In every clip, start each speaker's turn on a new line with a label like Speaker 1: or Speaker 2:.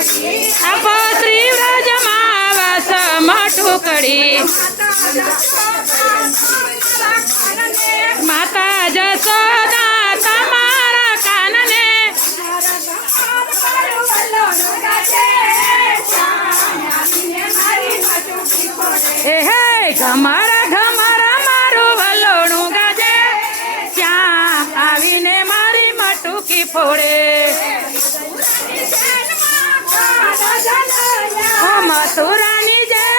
Speaker 1: આપો શ્રી વ્રજમાં વાસ મટુકડી માતા જશોદા તમારા કાનને. એ હે ઘમર ઘમર મારું વલોણું ગાજે. ત્યાં આવીને મારી મટુકી ફોડે. મથુરાની જેલમાં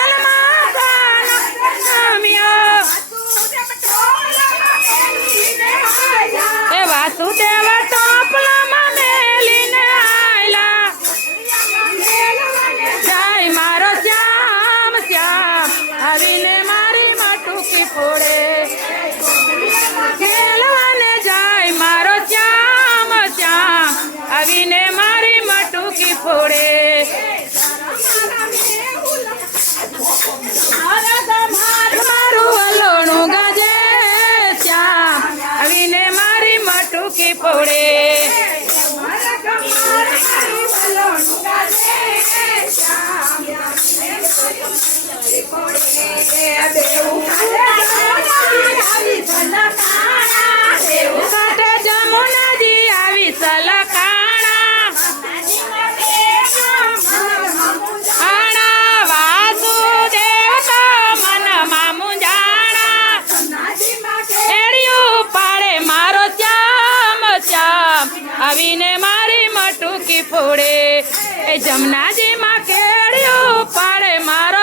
Speaker 1: આવીને મારી મટુકી ફોડે એ જમનાજીમાં કેડિયું પાડે મારો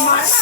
Speaker 2: mais.